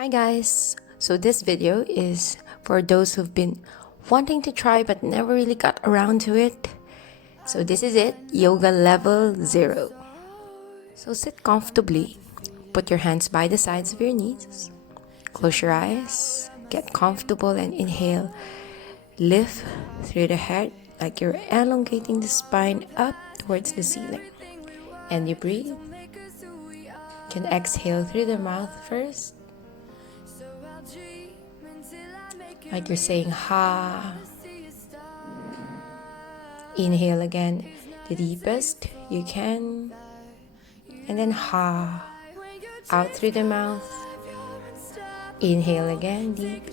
Hi guys! So this video is for those who've been wanting to try but never really got around to it. So this is it, Yoga Level 0. So sit comfortably, put your hands by the sides of your knees, close your eyes, get comfortable and inhale. Lift through the head like you're elongating the spine up towards the ceiling. And you breathe. You can exhale through the mouth first, like you're saying ha. Inhale again, the deepest you can, and then ha, out through the mouth. Inhale again, deep.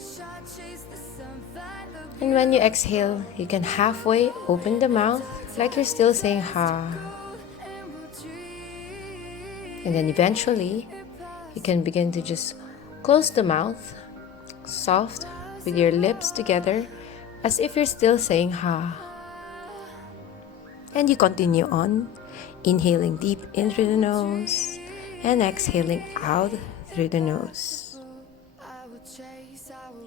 And when you exhale, you can halfway open the mouth like you're still saying ha. And then eventually, you can begin to just close the mouth, soft, with your lips together, as if you're still saying ha. And you continue on, inhaling deep in through the nose, and exhaling out through the nose.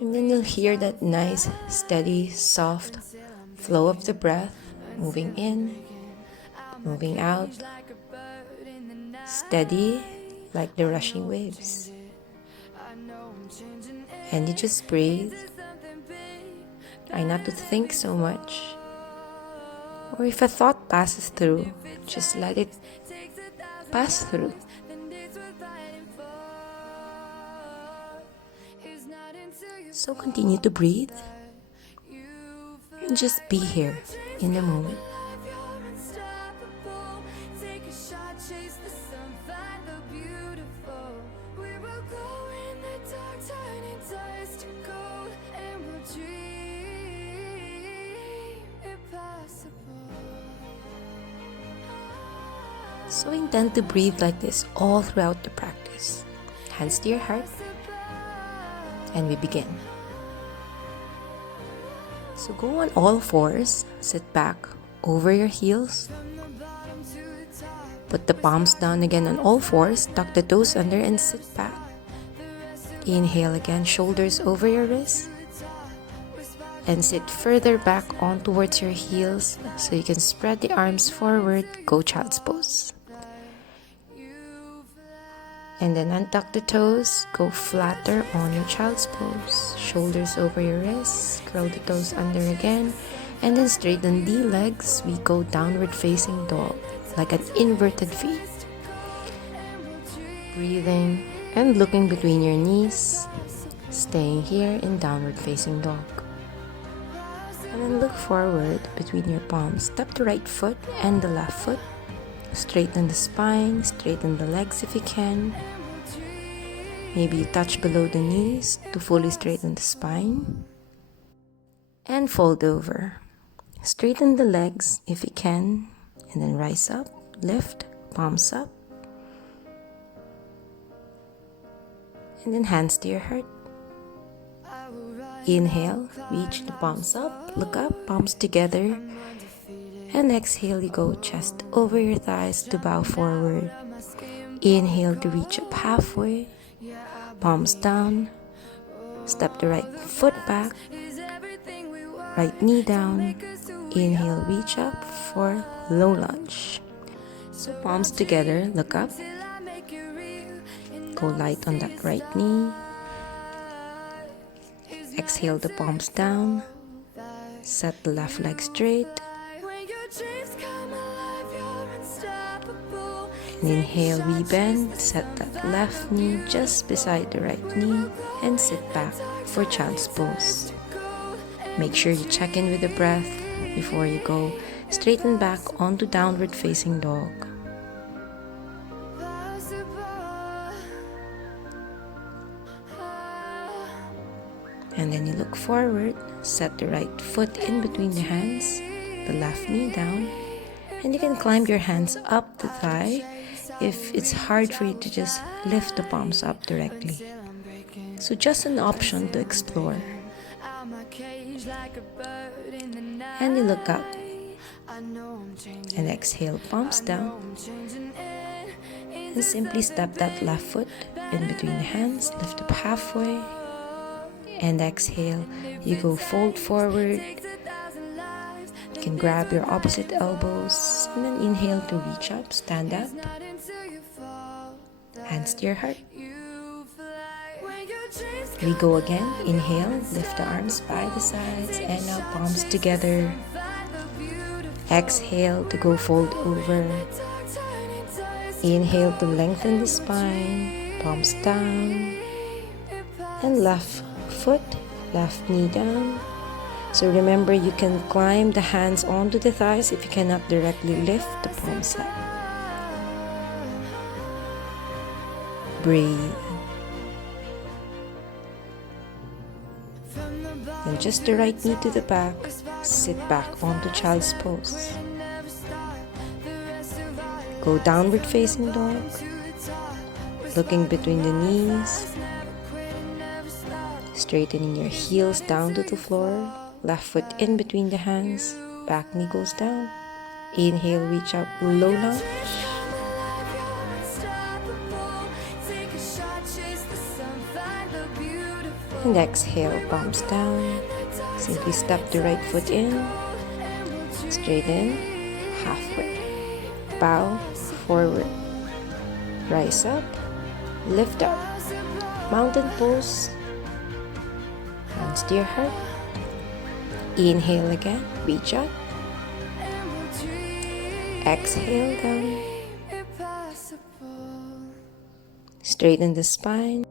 And then you'll hear that nice, steady, soft flow of the breath, moving in, moving out, steady like the rushing waves. And you just breathe. Try not to think so much. Or if a thought passes through, just let it pass through. So continue to breathe and just be here in the moment. So intend to breathe like this all throughout the practice. Hands to your heart, and we begin. So go on all fours, sit back over your heels. Put the palms down again on all fours, tuck the toes under and sit back. Inhale again, shoulders over your wrists. And sit further back on towards your heels so you can spread the arms forward, go child's pose. And then untuck the toes, go flatter on your child's pose. Shoulders over your wrists, curl the toes under again, and then straighten the legs. We go downward facing dog, like an inverted V. Breathing and looking between your knees, staying here in downward facing dog. And then look forward between your palms. Step the right foot and the left foot. Straighten the spine, straighten the legs if you can. Maybe you touch below the knees to fully straighten the spine. And fold over. Straighten the legs if you can. And then rise up, lift, palms up. And then hands to your heart. Inhale, reach the palms up, look up, palms together. And exhale, you go chest over your thighs to bow forward. Inhale to reach up halfway, palms down. Step the right foot back, right knee down. Inhale, reach up for low lunge. So palms together, look up. Go light on that right knee. Exhale the palms down. Set the left leg straight. And inhale, we bend, set that left knee just beside the right knee and sit back for child's pose. Make sure you check in with the breath before you go. Straighten back onto downward facing dog. And then you look forward, set the right foot in between the hands, the left knee down, and you can climb your hands up the thigh if it's hard for you to just lift the palms up directly. So just an option to explore. And you look up. And exhale, palms down. And simply step that left foot in between the hands, lift up halfway, and exhale. You go fold forward. You can grab your opposite elbows and then inhale to reach up, stand up. Hands to your heart. We go again. Inhale, lift the arms by the sides and now palms together. Exhale to go fold over. Inhale to lengthen the spine, palms down. And left foot, left knee down. So remember, you can climb the hands onto the thighs if you cannot directly lift the palms up. Breathe. And just the right knee to the back, sit back onto child's pose. Go downward facing dog, looking between the knees, straightening your heels down to the floor, left foot in between the hands, back knee goes down. Inhale, reach up, low lunge. And exhale, palms down. Simply step the right foot in, straighten, halfway. Bow, forward. Rise up, lift up. Mountain pose. Hands to your heart. Inhale again, reach up. Exhale down. Straighten the spine.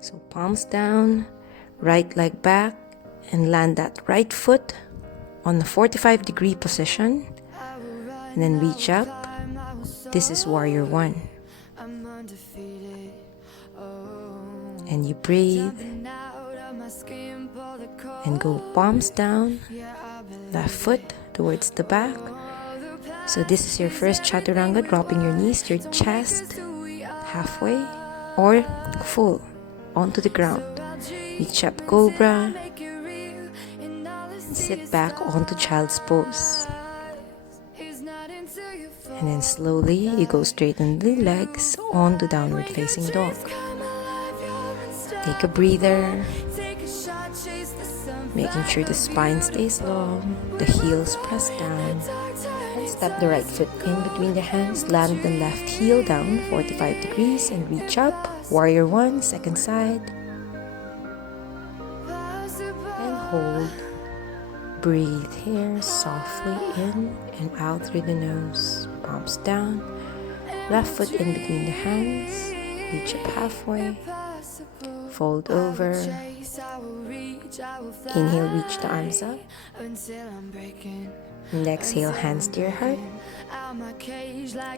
So palms down, right leg back, and land that right foot on the 45-degree position. And then reach up. This is warrior one. And you breathe. And go palms down, left foot towards the back. So this is your first chaturanga, dropping your knees to your chest, halfway or full onto the ground. Reach up, cobra. Sit back onto child's pose. And then slowly you go straighten the legs onto downward facing dog. Take a breather, making sure the spine stays long, the heels press down, and step the right foot in between the hands, land the left heel down 45 degrees and reach up. Warrior one, second side. And hold. Breathe here softly in and out through the nose. Palms down. Left foot in between the hands. Reach up halfway. Fold over. Inhale, reach the arms up. And exhale, hands to your heart.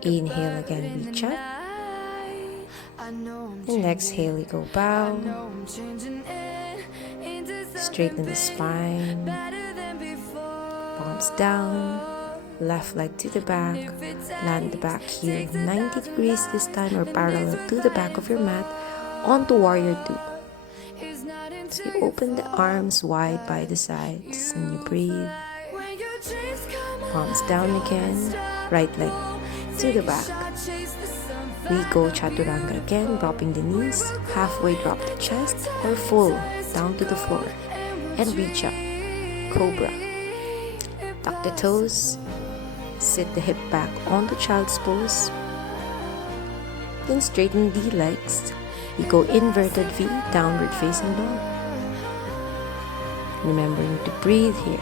Inhale again, reach up. And exhale, you go bow. Straighten the spine. Palms down. Left leg to the back. Land the back heel 90 degrees this time, or parallel to the back of your mat, onto warrior two. So you open the arms wide by the sides and you breathe. Palms down again. Right leg to the back. We go chaturanga again, dropping the knees, halfway drop the chest, or full down to the floor, and reach up, cobra. Tuck the toes, sit the hip back onto child's pose, then straighten the legs. We go inverted V, downward facing dog. Remembering to breathe here.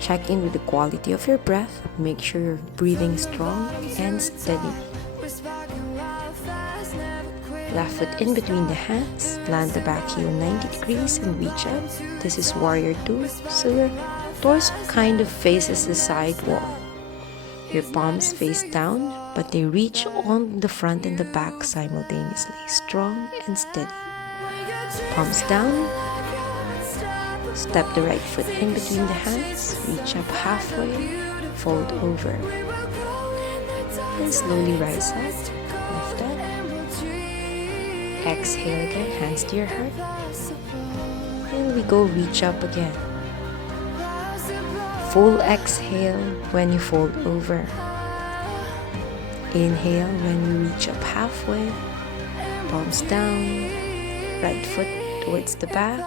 Check in with the quality of your breath. Make sure you're breathing strong and steady. Left foot in between the hands, land the back heel 90 degrees and reach up. This is warrior two, so your torso kind of faces the side wall. Your palms face down, but they reach on the front and the back simultaneously, strong and steady. Palms down, step the right foot in between the hands, reach up halfway, fold over, and slowly rise up, lift up. Exhale again, hands to your heart. And we go reach up again. Full exhale when you fold over. Inhale when you reach up halfway, palms down, right foot towards the back.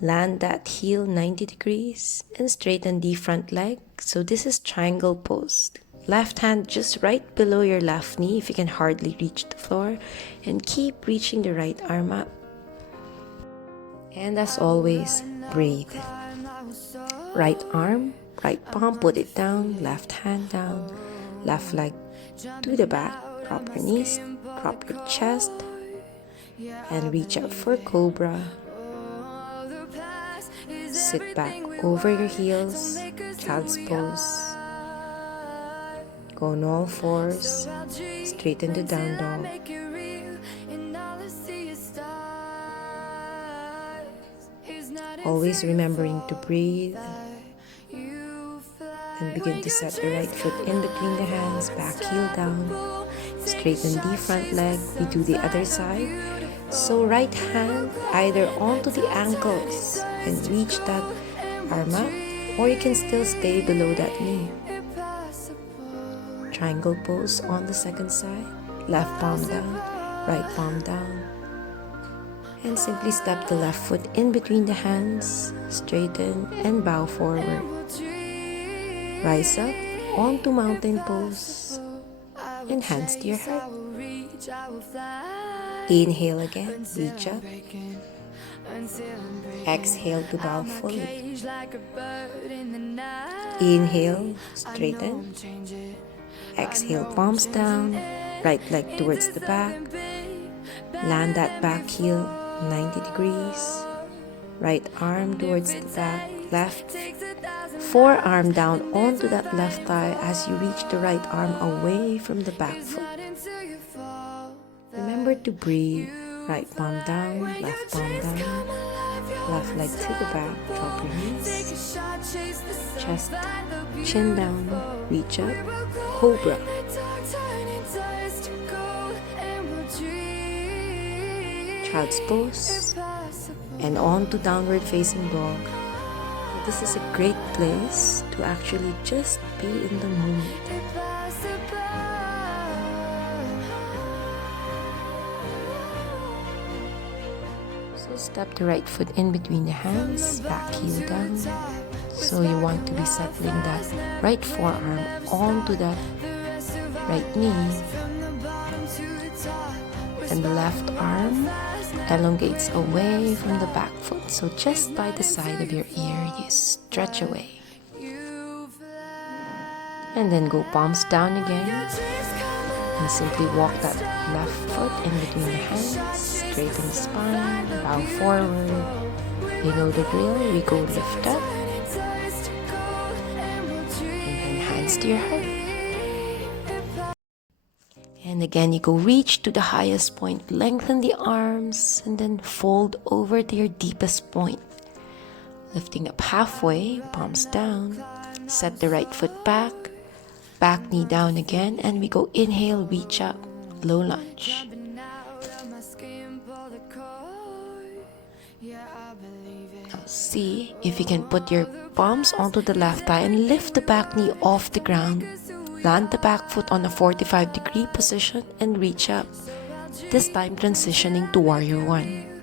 Land that heel 90 degrees and straighten the front leg. So this is triangle pose. Left hand just right below your left knee if you can hardly reach the floor, and keep reaching the right arm up. And as always, breathe. Right arm, right palm, put it down, left hand down, left leg to the back, drop your knees, drop your chest, and reach up for cobra. Sit back over your heels, child's pose. Go on all fours, straighten to down dog. Always remembering to breathe. And begin to set the right foot in between the hands, back heel down. Straighten the front leg. We do the other side. So right hand either onto the ankles and reach that arm up, or you can still stay below that knee. Triangle pose on the second side. Left palm down, right palm down. And simply step the left foot in between the hands, straighten and bow forward. Rise up onto mountain pose and hands to your heart. Inhale again, reach up. Exhale to bow fully. Inhale, straighten. Exhale, palms down, right leg towards the back. Land that back heel 90 degrees. Right arm towards the back, left forearm down onto that left thigh as you reach the right arm away from the back foot. Remember to breathe. Right palm down, left palm down, left leg to the back, drop your knees, chest, chin down, reach up, cobra. Child's pose, and on to downward facing dog. This is a great place to actually just be in the moment. So step the right foot in between the hands, back heel down. So you want to be settling that right forearm onto that right knee, and the left arm elongates away from the back foot. So just by the side of your ear, you stretch away. And then go palms down again. And simply walk that left foot in between the hands, straighten the spine, bow forward. You know the drill, we go lift up. And then hands to your heart. And again, you go reach to the highest point, lengthen the arms, and then fold over to your deepest point. Lifting up halfway, palms down, set the right foot back, back knee down again, and we go inhale, reach up, low lunge. Now see if you can put your palms onto the left thigh and lift the back knee off the ground. Land the back foot on a 45-degree position and reach up. This time transitioning to warrior one.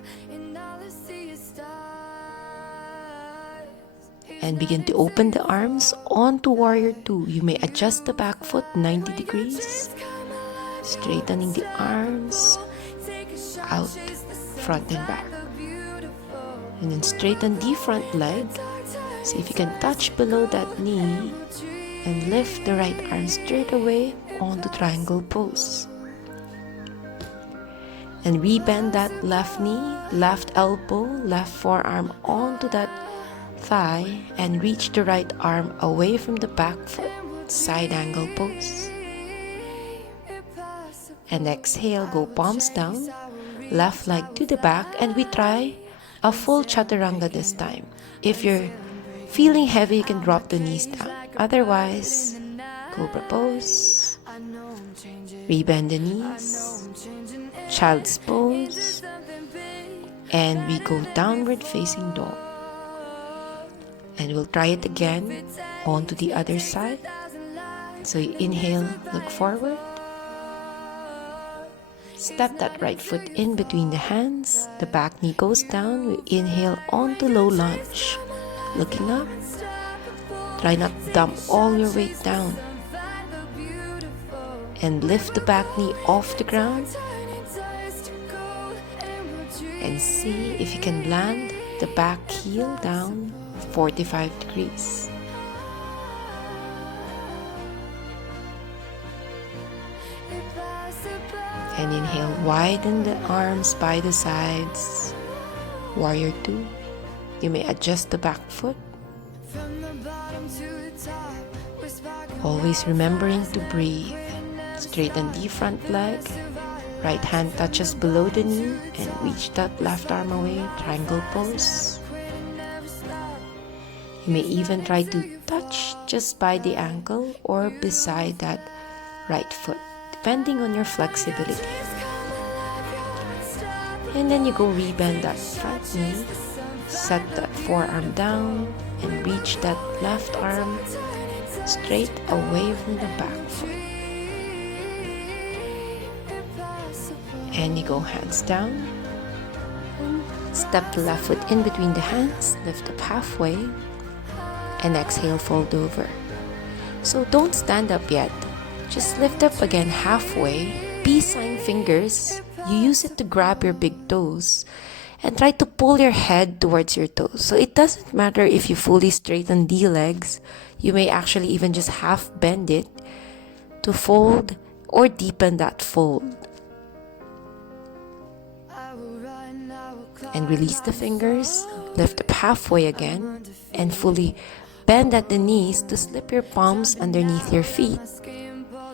And begin to open the arms onto warrior two. You may adjust the back foot 90 degrees. Straightening the arms out, front and back. And then straighten the front leg. See if you can touch below that knee. And lift the right arm straight away onto triangle pose. And rebend that left knee, left elbow, left forearm onto that thigh and reach the right arm away from the back foot, side angle pose. And exhale, go palms down, left leg to the back, and we try a full chaturanga this time. If you're feeling heavy, you can drop the knees down. Otherwise, cobra pose, rebend the knees, child's pose, and we go downward facing dog. And we'll try it again onto the other side. So you inhale, look forward. Step that right foot in between the hands. The back knee goes down. We inhale onto low lunge. Looking up. Try not to dump all your weight down. And lift the back knee off the ground. And see if you can land the back heel down 45 degrees. And inhale, widen the arms by the sides. Warrior 2. You may adjust the back foot. Always remembering to breathe. Straighten the front leg. Right hand touches below the knee and reach that left arm away, triangle pose. You may even try to touch just by the ankle or beside that right foot, depending on your flexibility. And then you go rebend that front knee, set that forearm down and reach that left arm straight away from the back foot. And you go hands down. Step the left foot in between the hands, lift up halfway, and exhale, fold over. So don't stand up yet. Just lift up again halfway. Peace sign fingers. You use it to grab your big toes and try to pull your head towards your toes. So it doesn't matter if you fully straighten the legs. You may actually even just half bend it to fold or deepen that fold. And release the fingers, lift up halfway again, and fully bend at the knees to slip your palms underneath your feet.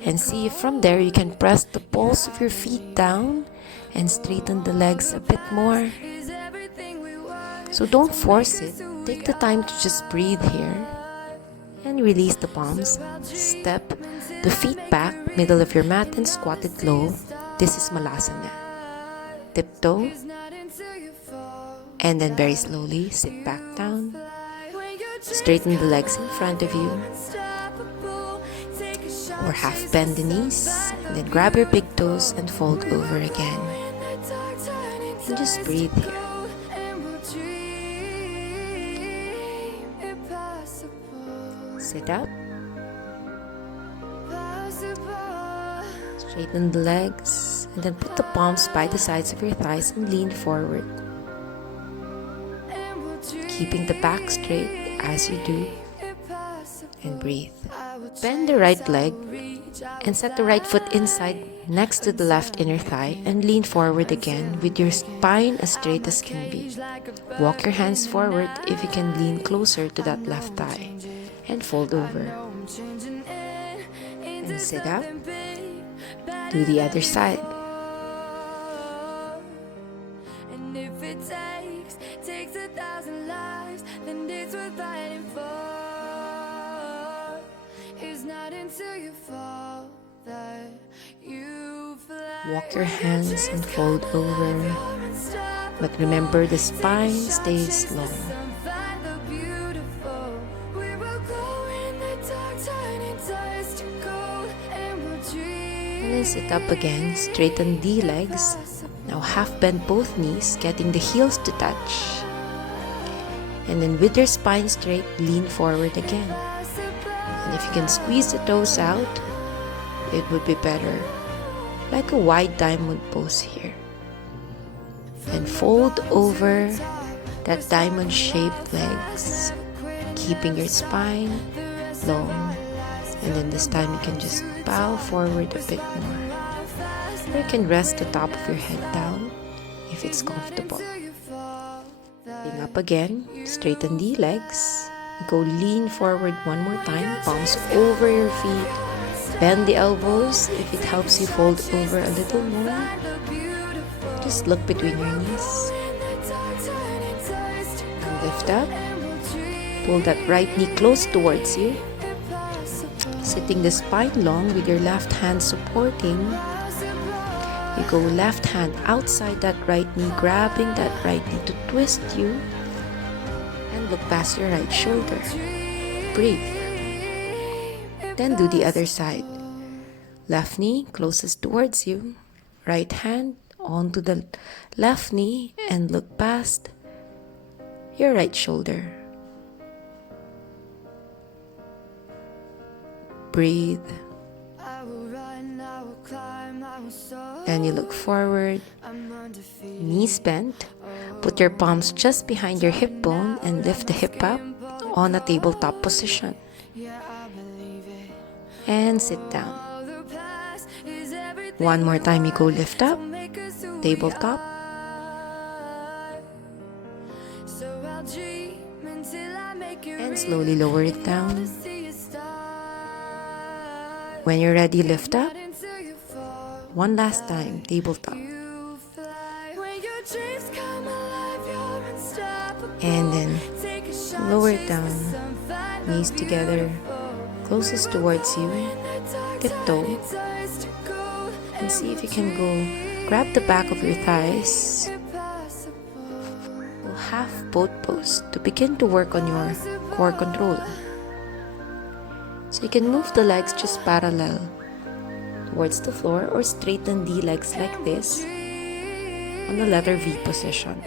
And see if from there you can press the balls of your feet down and straighten the legs a bit more. So don't force it. Take the time to just breathe here. And release the palms. Step the feet back, middle of your mat, and squat it low. This is Malasana. Tiptoe. And then very slowly sit back down. Straighten the legs in front of you. Or half bend the knees. And then grab your big toes and fold over again. And just breathe here. Sit up. Straighten the legs. And then put the palms by the sides of your thighs and lean forward. Keeping the back straight as you do. And breathe. Bend the right leg and set the right foot inside next to the left inner thigh and lean forward again with your spine as straight as can be. Walk your hands forward if you can, lean closer to that left thigh and fold over. And sit up. Do the other side. And if it takes 1,000 lives, then it's worth fighting for. It's not until you fall that you fly. Walk your hands and fold over. But remember, the spine stays long. And then sit up again, straighten the legs. Now half bend both knees, getting the heels to touch. And then with your spine straight, lean forward again. And if you can squeeze the toes out, it would be better. Like a wide diamond pose here. And fold over that diamond-shaped legs, keeping your spine long. And then this time you can just bow forward a bit more. Or you can rest the top of your head down if it's comfortable. Sitting up again, straighten the legs. Go lean forward one more time, palms over your feet. Bend the elbows if it helps you fold over a little more. Just look between your knees. And lift up. Pull that right knee close towards you. Sitting the spine long with your left hand supporting. You go left hand outside that right knee, grabbing that right knee to twist you. And look past your right shoulder. Breathe. Then do the other side. Left knee closest towards you. Right hand onto the left knee and look past your right shoulder. Breathe. Then you look forward, knees bent. Put your palms just behind your hip bone and lift the hip up on a tabletop position. And sit down. One more time you go lift up, tabletop. And slowly lower it down. When you're ready, lift up. One last time, tabletop. And then lower it down, knees together, closest towards you, tiptoe, and see if you can go grab the back of your thighs. We'll half boat pose to begin to work on your core control. So you can move the legs just parallel towards the floor or straighten the legs like this on the letter V position.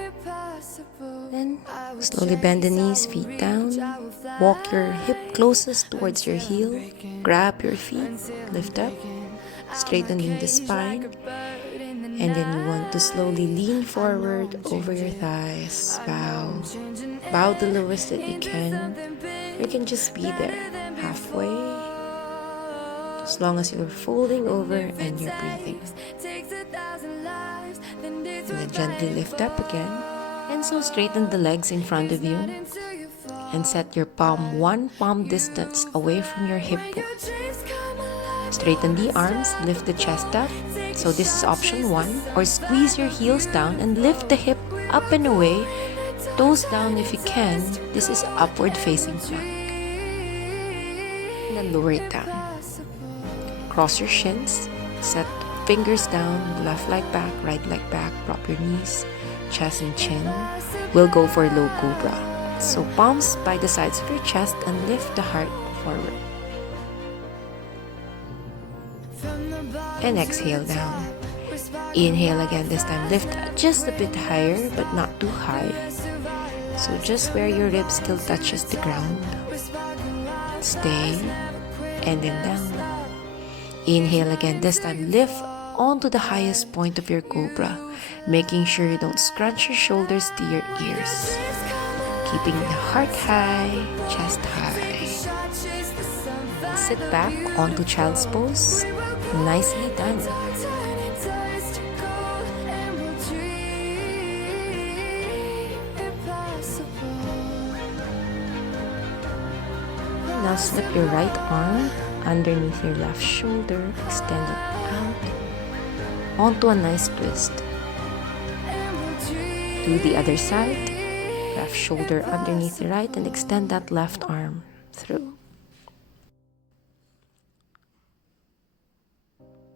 Then slowly bend the knees, feet down. Walk your hip closest towards your heel. Grab your feet, lift up, straightening the spine. And then you want to slowly lean forward over your thighs. Bow. Bow the lowest that you can. You can just be there, halfway. As long as you're folding over and you're breathing. And then gently lift up again. And so straighten the legs in front of you. And set your palm one palm distance away from your hip bone. Straighten the arms, lift the chest up. So this is option 1. Or squeeze your heels down and lift the hip up and away. Toes down if you can. This is upward facing plank. And then lower it down. Cross your shins. Set fingers down, left leg back, right leg back. Drop your knees, chest and chin. We'll go for low cobra. So palms by the sides of your chest and lift the heart forward. And exhale down. Inhale again, this time lift just a bit higher but not too high. So just where your ribs still touches the ground. Stay and then down. Inhale again, this time lift onto the highest point of your cobra, making sure you don't scrunch your shoulders to your ears. Keeping the heart high, chest high. Sit back onto child's pose. Nicely done. Now slip your right arm underneath your left shoulder, extend it out onto a nice twist. Do the other side. Left shoulder underneath the right and extend that left arm through.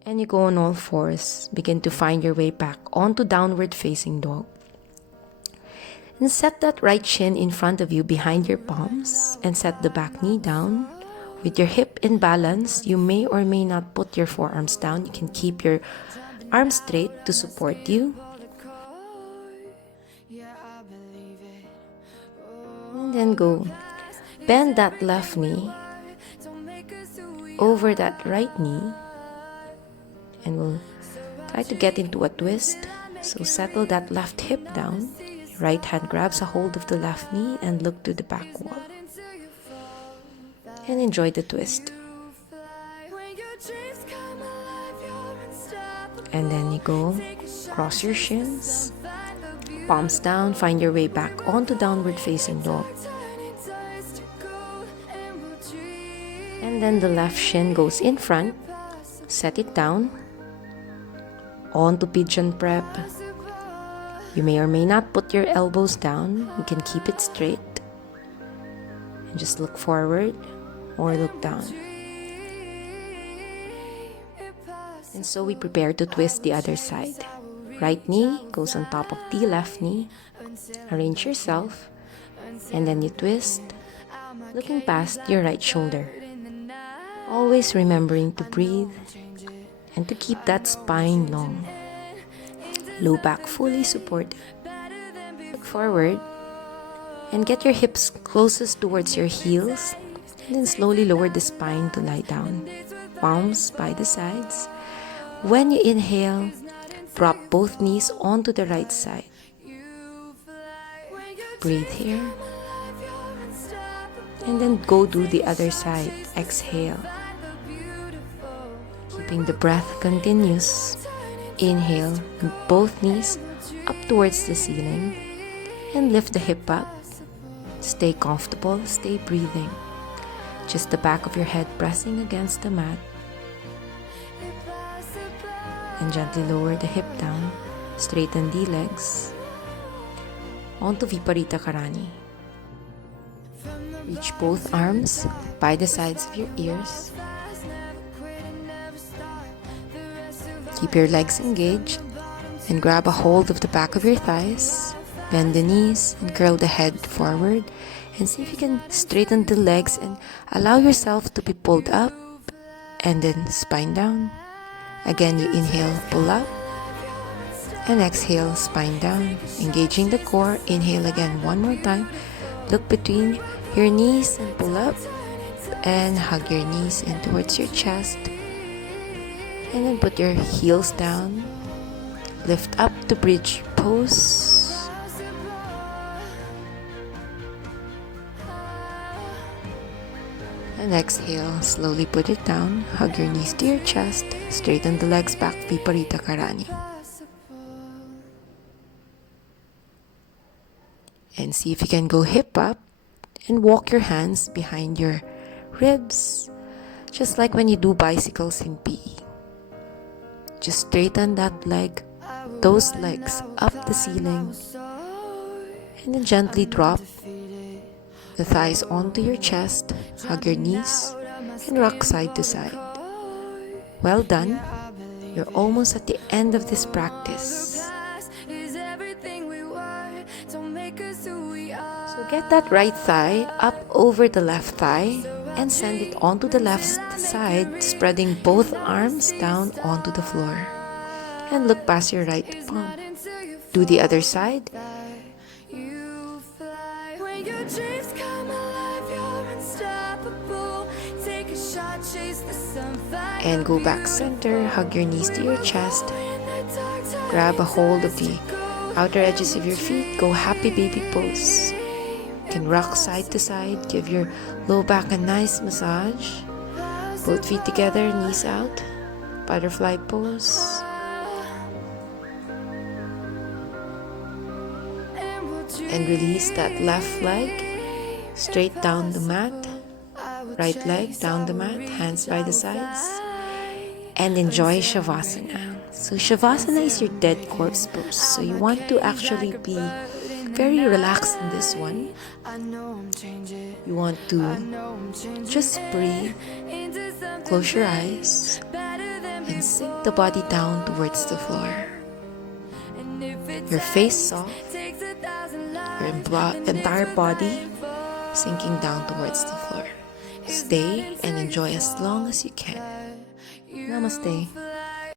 And you go on all fours. Begin to find your way back onto downward facing dog. And set that right shin in front of you behind your palms and set the back knee down. With your hip in balance, you may or may not put your forearms down. You can keep your arms straight to support you. And then go. Bend that left knee over that right knee. And we'll try to get into a twist. So settle that left hip down. Right hand grabs a hold of the left knee and look to the back wall. And enjoy the twist. And then you go, cross your shins, palms down, find your way back onto downward facing dog. And then the left shin goes in front, set it down, onto pigeon prep. You may or may not put your elbows down. You can keep it straight. And just look forward or look down. And so we prepare to twist the other side. Right knee goes on top of the left knee. Arrange yourself. And then you twist, looking past your right shoulder. Always remembering to breathe and to keep that spine long. Low back fully supported. Look forward and get your hips closest towards your heels, and then slowly lower the spine to lie down. Palms by the sides. When you inhale, drop both knees onto the right side. Breathe here. And then go do the other side. Exhale. Keeping the breath continuous. Inhale, both knees up towards the ceiling. And lift the hip up. Stay comfortable, stay breathing. Just the back of your head pressing against the mat. And gently lower the hip down. Straighten the legs. Onto Viparita Karani. Reach both arms by the sides of your ears. Keep your legs engaged and grab a hold of the back of your thighs. Bend the knees and curl the head forward, and see if you can straighten the legs and allow yourself to be pulled up and then spine down. Again, you inhale, pull up, and exhale, spine down. Engaging the core. Inhale again one more time. Look between your knees and pull up, and hug your knees in towards your chest. And then put your heels down. Lift up to bridge pose. And exhale, slowly put it down. Hug your knees to your chest. Straighten the legs back, Viparita Karani. And see if you can go hip up and walk your hands behind your ribs, just like when you do bicycles in PE. Just straighten that leg, those legs up the ceiling, and then gently drop the thighs onto your chest, hug your knees, and rock side to side. Well done. You're almost at the end of this practice. So get that right thigh up over the left thigh and send it onto the left side, spreading both arms down onto the floor. And look past your right palm. Do the other side. And go back center, hug your knees to your chest. Grab a hold of the outer edges of your feet, go happy baby pose. You can rock side to side, give your low back a nice massage. Both feet together, knees out, butterfly pose. And release that left leg straight down the mat. Right leg down the mat, hands by the sides. And enjoy Shavasana. So Shavasana is your dead corpse pose. So you want to actually be very relaxed in this one. You want to just breathe, close your eyes, and sink the body down towards the floor. Your face soft, your entire body sinking down towards the floor. Stay and enjoy as long as you can. Namaste.